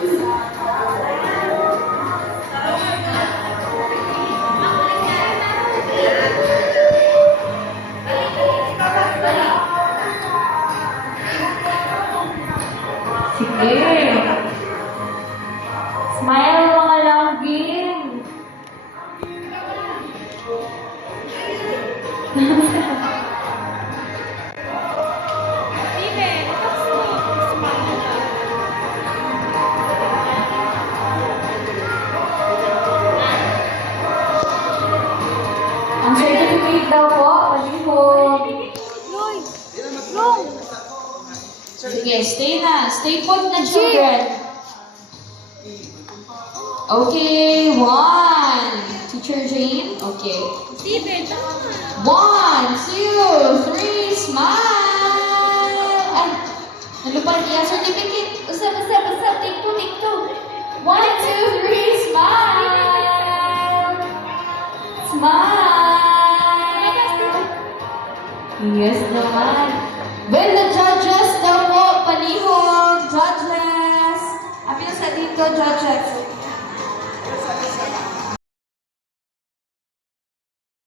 Sige. Smile mga langging. Ang certificate daw po, palihog. Sige, stay put na children. Okay, 1. Teacher Jane, okay. 1, 2, 3, smile! Ay, nalupan niya certificate. Usap, take two. 1, 2, 3, smile! Smile! Yes naman. Well, the judges daw po, palihog, judges. Happy na sa dito, judges.